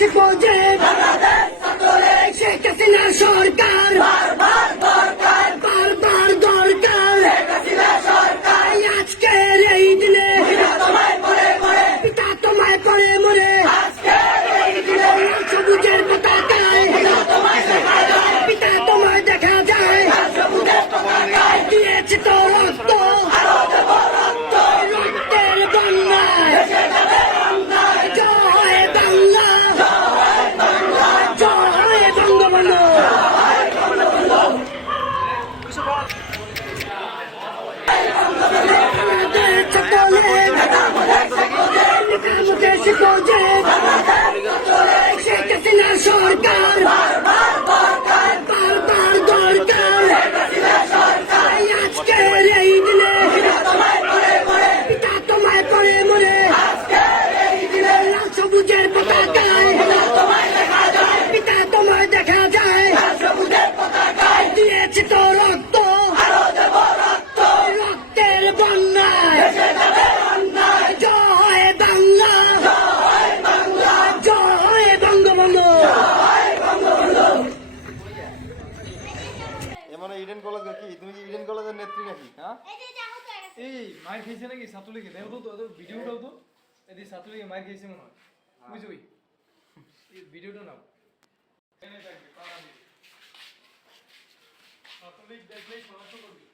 eksik olacak. সরকার। Eden college কি তুমি কি ইডেন কলেজের নেত্রী নাকি হ্যাঁ এই মার খেয়েছে নাকি ছাত্রলীগে দেখো তো তো ভিডিওটাও তো এদি ছাত্রলীগে মার খেয়েছে মনে হয় বুঝবি এই ভিডিওটা নাও ছাত্রলীগ দেখলেই সমস্যা করবি